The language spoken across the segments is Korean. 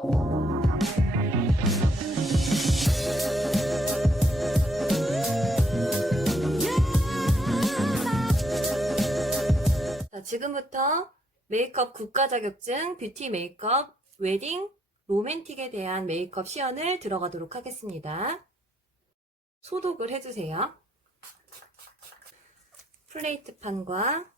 자, 지금부터 메이크업 국가 자격증, 뷰티 메이크업, 웨딩, 로맨틱에 대한 메이크업 시연을 들어가도록 하겠습니다. 소독을 해주세요. 플레이트판과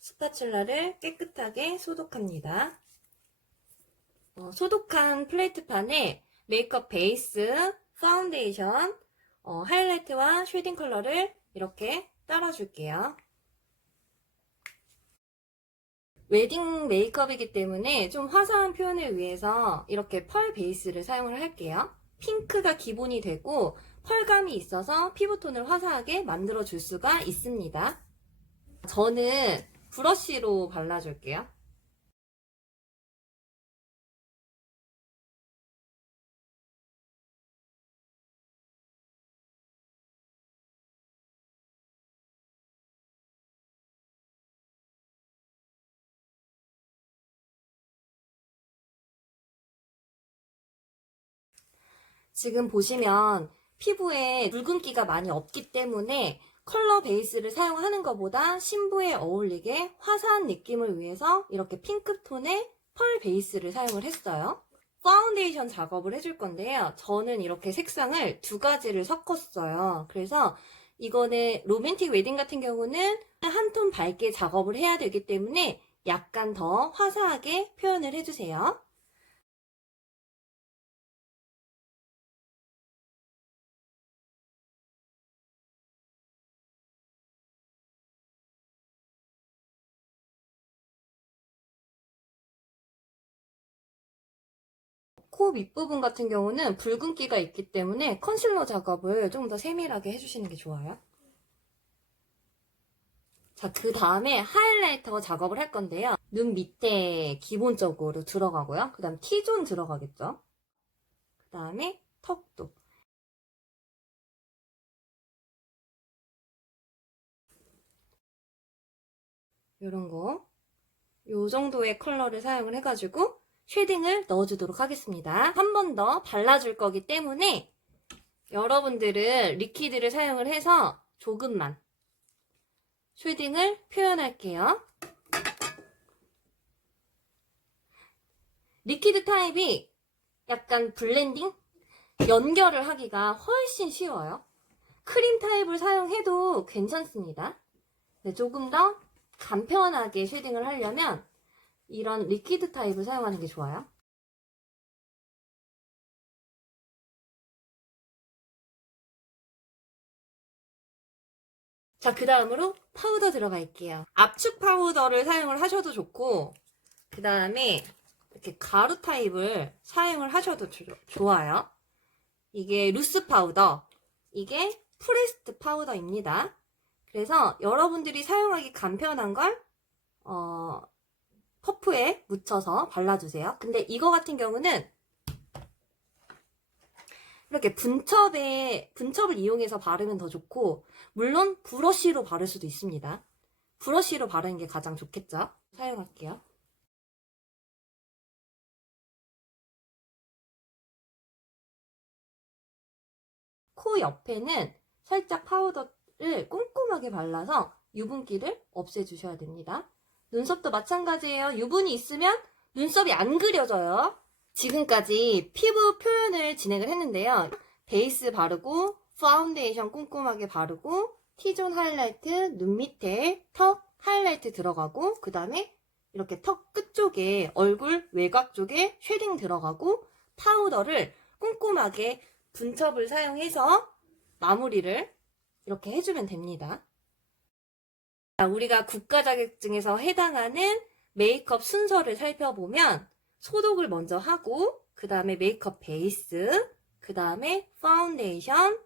스파츌라를 깨끗하게 소독합니다. 소독한 플레이트판에 메이크업 베이스, 파운데이션, 하이라이트와 쉐딩 컬러를 이렇게 따라줄게요. 웨딩 메이크업이기 때문에 좀 화사한 표현을 위해서 이렇게 펄 베이스를 사용을 할게요. 핑크가 기본이 되고 펄감이 있어서 피부톤을 화사하게 만들어줄 수가 있습니다. 저는 브러쉬로 발라줄게요. 지금 보시면 피부에 붉은기가 많이 없기 때문에 컬러 베이스를 사용하는 것보다 신부에 어울리게 화사한 느낌을 위해서 이렇게 핑크톤의 펄 베이스를 사용을 했어요. 파운데이션 작업을 해줄 건데요. 저는 이렇게 색상을 두 가지를 섞었어요. 그래서 이거는 로맨틱 웨딩 같은 경우는 한 톤 밝게 작업을 해야 되기 때문에 약간 더 화사하게 표현을 해주세요. 코 밑부분 같은 경우는 붉은기가 있기 때문에 컨실러 작업을 좀 더 세밀하게 해주시는 게 좋아요. 자, 그 다음에 하이라이터 작업을 할 건데요. 눈 밑에 기본적으로 들어가고요. 그 다음 T존 들어가겠죠. 그 다음에 턱도. 이런 거. 요 정도의 컬러를 사용을 해가지고 쉐딩을 넣어주도록 하겠습니다. 한 번 더 발라줄 거기 때문에 여러분들은 리퀴드를 사용을 해서 조금만 쉐딩을 표현할게요. 리퀴드 타입이 약간 블렌딩? 연결을 하기가 훨씬 쉬워요. 크림 타입을 사용해도 괜찮습니다. 네, 조금 더 간편하게 쉐딩을 하려면 이런 리퀴드 타입을 사용하는 게 좋아요. 자, 그 다음으로 파우더 들어갈게요. 압축 파우더를 사용을 하셔도 좋고, 그 다음에 이렇게 가루 타입을 사용을 하셔도 좋아요. 이게 루스 파우더, 이게 프레스트 파우더입니다. 그래서 여러분들이 사용하기 간편한 걸 퍼프에 묻혀서 발라주세요. 근데 이거 같은 경우는 이렇게 분첩을 이용해서 바르면 더 좋고, 물론 브러쉬로 바를 수도 있습니다. 브러쉬로 바르는 게 가장 좋겠죠? 사용할게요. 코 옆에는 살짝 파우더를 꼼꼼하게 발라서 유분기를 없애주셔야 됩니다. 눈썹도 마찬가지예요. 유분이 있으면 눈썹이 안 그려져요. 지금까지 피부 표현을 진행을 했는데요. 베이스 바르고 파운데이션 꼼꼼하게 바르고 T존 하이라이트, 눈 밑에 턱 하이라이트 들어가고 그 다음에 이렇게 턱 끝쪽에 얼굴 외곽 쪽에 쉐딩 들어가고 파우더를 꼼꼼하게 분첩을 사용해서 마무리를 이렇게 해주면 됩니다. 우리가 국가 자격증에서 해당하는 메이크업 순서를 살펴보면 소독을 먼저 하고 그 다음에 메이크업 베이스, 그 다음에 파운데이션,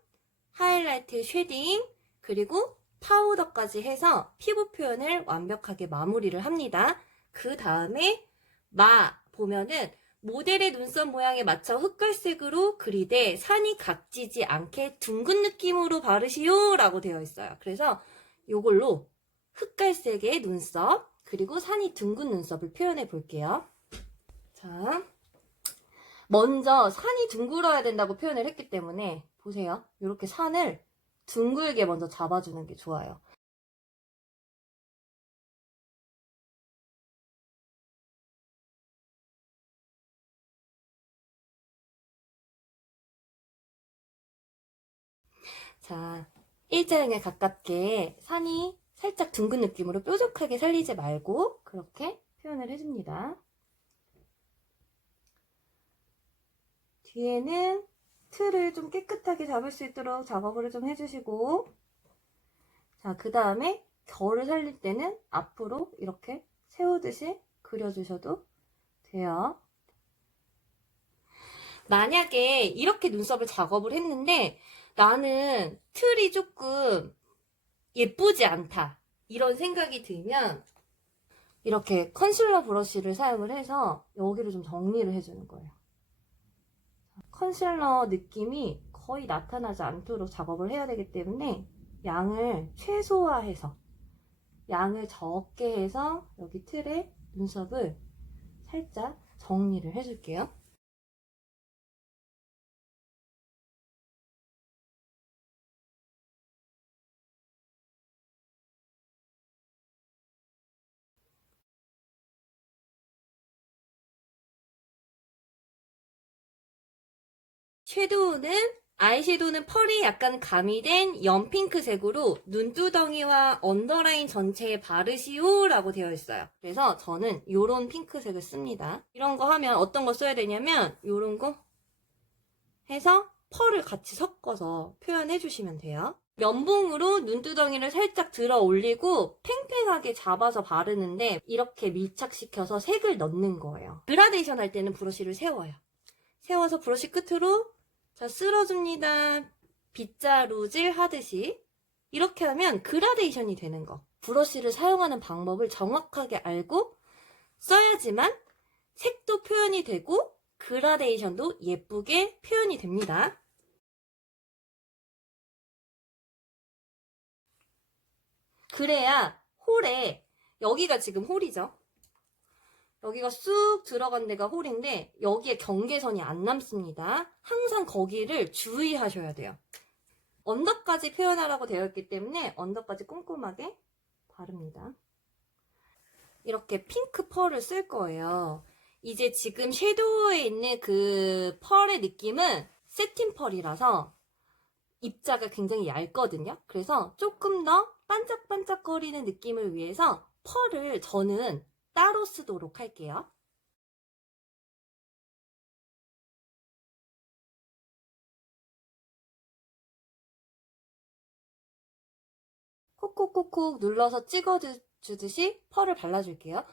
하이라이트 쉐딩, 그리고 파우더까지 해서 피부 표현을 완벽하게 마무리를 합니다. 그 다음에 보면은 모델의 눈썹 모양에 맞춰 흑갈색으로 그리되 산이 각지지 않게 둥근 느낌으로 바르시오 라고 되어 있어요. 그래서 이걸로 흑갈색의 눈썹, 그리고 산이 둥근 눈썹을 표현해 볼게요. 자, 먼저 산이 둥글어야 된다고 표현을 했기 때문에 보세요. 이렇게 산을 둥글게 먼저 잡아주는 게 좋아요. 자, 일자형에 가깝게 산이 살짝 둥근 느낌으로 뾰족하게 살리지 말고 그렇게 표현을 해줍니다. 뒤에는 틀을 좀 깨끗하게 잡을 수 있도록 작업을 좀 해주시고, 자, 그 다음에 결을 살릴 때는 앞으로 이렇게 세우듯이 그려주셔도 돼요. 만약에 이렇게 눈썹을 작업을 했는데 나는 틀이 조금 예쁘지 않다 이런 생각이 들면 이렇게 컨실러 브러쉬를 사용을 해서 여기를 좀 정리를 해주는 거예요. 컨실러 느낌이 거의 나타나지 않도록 작업을 해야 되기 때문에 양을 최소화해서 양을 적게 해서 여기 틀에 눈썹을 살짝 정리를 해줄게요. 아이섀도우는 펄이 약간 가미된 연핑크색으로 눈두덩이와 언더라인 전체에 바르시오 라고 되어 있어요. 그래서 저는 이런 핑크색을 씁니다. 이런 거 하면 어떤 거 써야 되냐면 이런 거 해서 펄을 같이 섞어서 표현해 주시면 돼요. 면봉으로 눈두덩이를 살짝 들어 올리고 팽팽하게 잡아서 바르는데 이렇게 밀착시켜서 색을 넣는 거예요. 그라데이션 할 때는 브러쉬를 세워요. 세워서 브러쉬 끝으로 자, 쓸어줍니다. 빗자루질 하듯이 이렇게 하면 그라데이션이 되는 거. 브러쉬를 사용하는 방법을 정확하게 알고 써야지만 색도 표현이 되고 그라데이션도 예쁘게 표현이 됩니다. 그래야 홀에 여기가 지금 홀이죠. 여기가 쑥 들어간 데가 홀인데 여기에 경계선이 안 남습니다. 항상 거기를 주의하셔야 돼요. 언더까지 표현하라고 되어 있기 때문에 언더까지 꼼꼼하게 바릅니다. 이렇게 핑크 펄을 쓸 거예요. 이제 지금 섀도우에 있는 그 펄의 느낌은 세틴 펄이라서 입자가 굉장히 얇거든요. 그래서 조금 더 반짝반짝거리는 느낌을 위해서 펄을 저는 따로 쓰도록 할게요. 콕콕콕콕 눌러서 찍어주듯이 펄을 발라줄게요.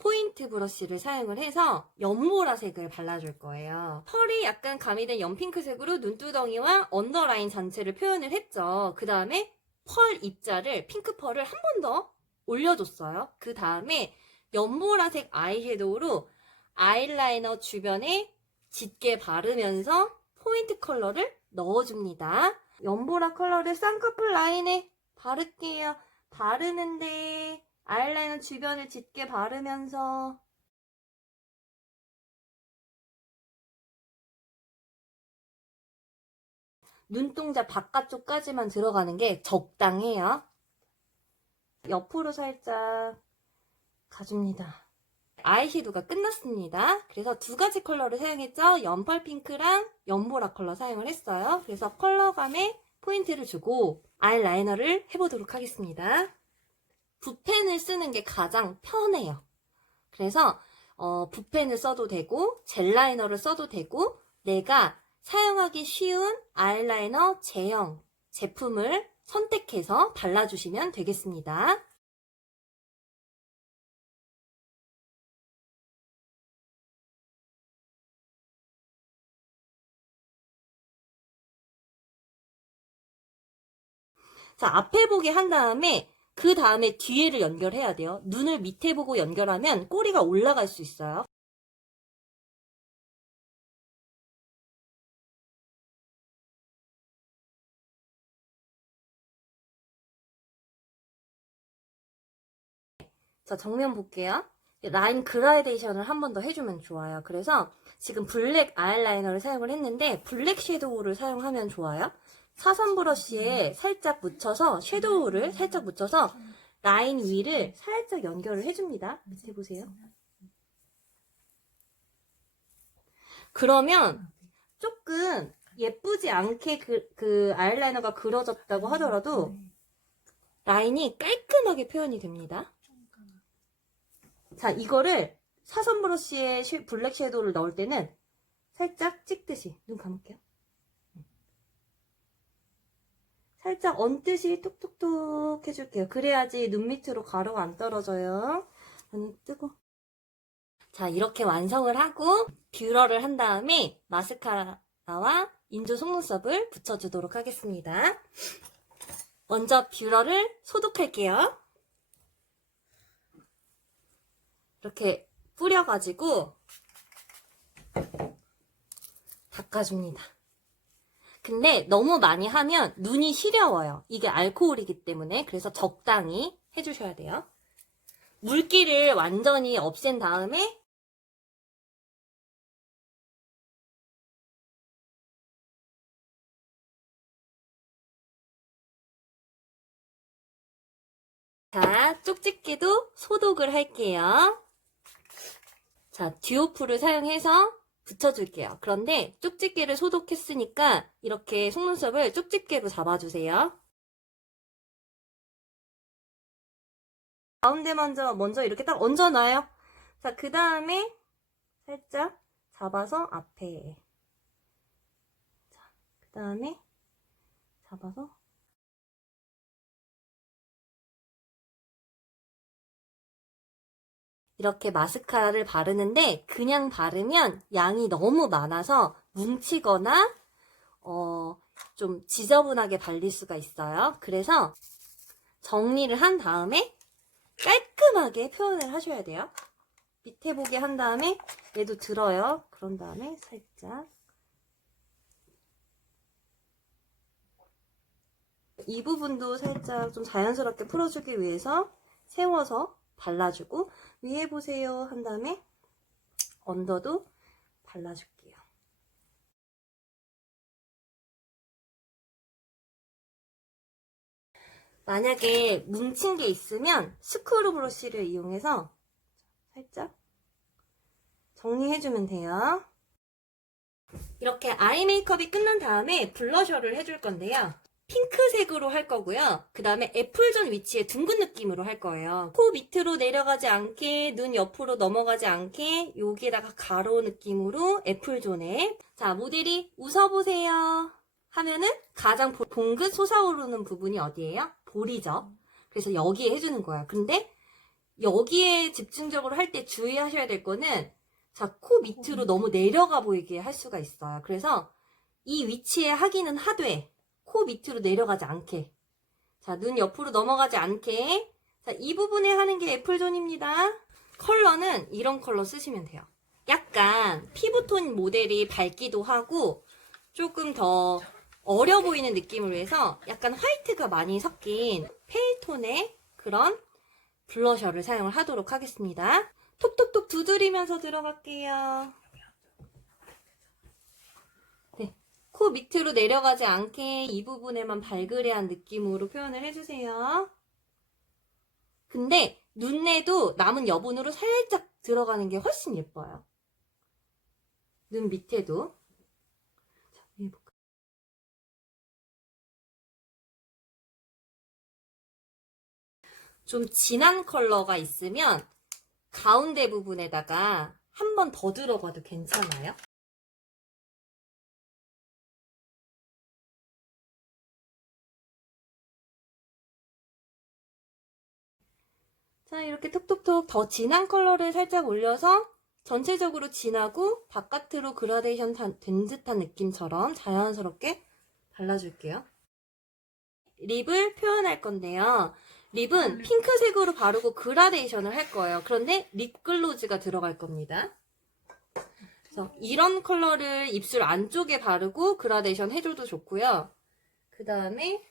포인트 브러쉬를 사용을 해서 연보라색을 발라줄 거예요. 펄이 약간 가미된 연핑크색으로 눈두덩이와 언더라인 전체를 표현을 했죠. 그 다음에 펄 입자를 핑크 펄을 한 번 더 올려줬어요. 그 다음에 연보라색 아이섀도우로 아이라이너 주변에 짙게 바르면서 포인트 컬러를 넣어줍니다. 연보라 컬러를 쌍꺼풀 라인에 바를게요. 바르는데 아이라이너 주변을 짙게 바르면서 눈동자 바깥쪽까지만 들어가는 게 적당해요. 옆으로 살짝 가줍니다. 아이섀도우가 끝났습니다. 그래서 두 가지 컬러를 사용했죠. 연펄 핑크랑 연보라 컬러 사용을 했어요. 그래서 컬러감에 포인트를 주고 아이라이너를 해보도록 하겠습니다. 붓펜을 쓰는 게 가장 편해요. 그래서 붓펜을 써도 되고 젤 라이너를 써도 되고 내가 사용하기 쉬운 아이라이너 제형 제품을 선택해서 발라주시면 되겠습니다. 자, 앞에 보기 한 다음에 그 다음에 뒤에를 연결해야 돼요. 눈을 밑에 보고 연결하면 꼬리가 올라갈 수 있어요. 자, 정면 볼게요. 라인 그라데이션을 한 번 더 해주면 좋아요. 그래서 지금 블랙 아이라이너를 사용을 했는데 블랙 섀도우를 사용하면 좋아요. 사선 브러쉬에 살짝 묻혀서 섀도우를 살짝 묻혀서 라인 위를 살짝 연결을 해줍니다. 밑에 보세요. 그러면 조금 예쁘지 않게 그 아이라이너가 그려졌다고 하더라도 라인이 깔끔하게 표현이 됩니다. 자, 이거를 사선 브러쉬에 블랙 섀도우를 넣을 때는 살짝 찍듯이 눈 감을게요. 살짝 얹듯이 톡톡톡 해줄게요. 그래야지 눈 밑으로 가루가 안 떨어져요. 눈이 뜨고. 자, 이렇게 완성을 하고 뷰러를 한 다음에 마스카라와 인조 속눈썹을 붙여주도록 하겠습니다. 먼저 뷰러를 소독할게요. 이렇게 뿌려가지고 닦아줍니다. 근데 너무 많이 하면 눈이 시려워요. 이게 알코올이기 때문에. 그래서 적당히 해주셔야 돼요. 물기를 완전히 없앤 다음에 자, 쪽집게도 소독을 할게요. 자, 듀오프를 사용해서 붙여줄게요. 그런데 쪽집게를 소독했으니까 이렇게 속눈썹을 쪽집게로 잡아주세요. 가운데 먼저 이렇게 딱 얹어놔요. 자, 그 다음에 살짝 잡아서 앞에. 자, 그 다음에 잡아서. 이렇게 마스카라를 바르는데 그냥 바르면 양이 너무 많아서 뭉치거나 좀 지저분하게 발릴 수가 있어요. 그래서 정리를 한 다음에 깔끔하게 표현을 하셔야 돼요. 밑에 보게 한 다음에 얘도 들어요. 그런 다음에 살짝 이 부분도 살짝 좀 자연스럽게 풀어주기 위해서 세워서 발라주고 위에 보세요 한 다음에 언더도 발라줄게요. 만약에 뭉친 게 있으면 스크루 브러쉬를 이용해서 살짝 정리해주면 돼요. 이렇게 아이 메이크업이 끝난 다음에 블러셔를 해줄 건데요. 핑크색으로 할 거고요. 그 다음에 애플존 위치에 둥근 느낌으로 할 거예요. 코 밑으로 내려가지 않게, 눈 옆으로 넘어가지 않게 여기에다가 가로 느낌으로 애플존에. 자, 모델이 웃어보세요 하면은 가장 봉긋 솟아오르는 부분이 어디예요? 볼이죠. 그래서 여기에 해주는 거야. 근데 여기에 집중적으로 할 때 주의하셔야 될 거는 자, 코 밑으로 너무 내려가 보이게 할 수가 있어요. 그래서 이 위치에 하기는 하되 코 밑으로 내려가지 않게. 자, 눈 옆으로 넘어가지 않게. 자, 이 부분에 하는 게 애플존입니다. 컬러는 이런 컬러 쓰시면 돼요. 약간 피부톤 모델이 밝기도 하고 조금 더 어려 보이는 느낌을 위해서 약간 화이트가 많이 섞인 페일톤의 그런 블러셔를 사용을 하도록 하겠습니다. 톡톡톡 두드리면서 들어갈게요. 네, 코 밑으로 내려가지 않게 이 부분에만 발그레한 느낌으로 표현을 해주세요. 근데 눈에도 남은 여분으로 살짝 들어가는 게 훨씬 예뻐요. 눈 밑에도. 자, 위에 볼까요? 좀 진한 컬러가 있으면 가운데 부분에다가 한 번 더 들어가도 괜찮아요. 자, 이렇게 톡톡톡 더 진한 컬러를 살짝 올려서 전체적으로 진하고 바깥으로 그라데이션 된 듯한 느낌처럼 자연스럽게 발라줄게요. 립을 표현할 건데요. 립은 핑크색으로 바르고 그라데이션을 할 거예요. 그런데 립글로즈가 들어갈 겁니다. 그래서 이런 컬러를 입술 안쪽에 바르고 그라데이션 해줘도 좋고요. 그 다음에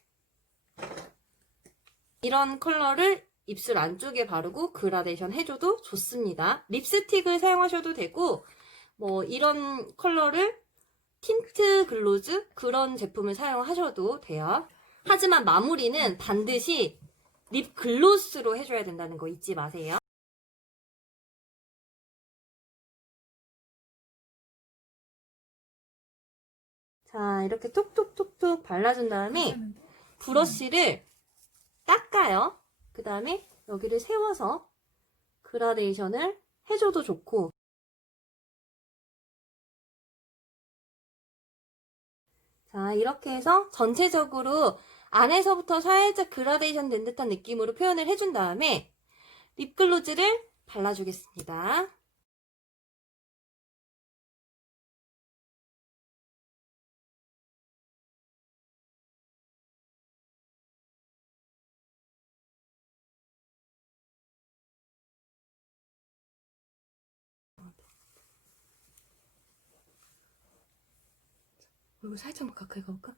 이런 컬러를 입술 안쪽에 바르고 그라데이션 해줘도 좋습니다. 립스틱을 사용하셔도 되고 뭐 이런 컬러를 틴트 글로즈 그런 제품을 사용하셔도 돼요. 하지만 마무리는 반드시 립 글로스로 해줘야 된다는 거 잊지 마세요. 자, 이렇게 톡톡톡톡 발라준 다음에 브러쉬를 닦아요. 그 다음에 여기를 세워서 그라데이션을 해줘도 좋고, 자, 이렇게 해서 전체적으로 안에서부터 살짝 그라데이션 된 듯한 느낌으로 표현을 해준 다음에 립글로즈를 발라주겠습니다. 얼굴 살짝만 가까이 가볼까?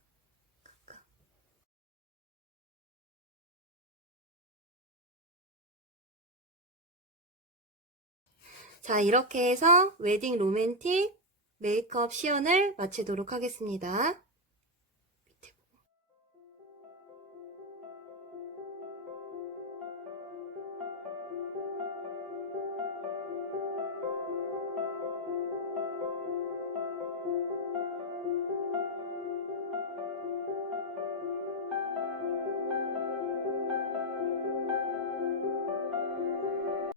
자, 이렇게 해서 웨딩 로맨틱 메이크업 시연을 마치도록 하겠습니다.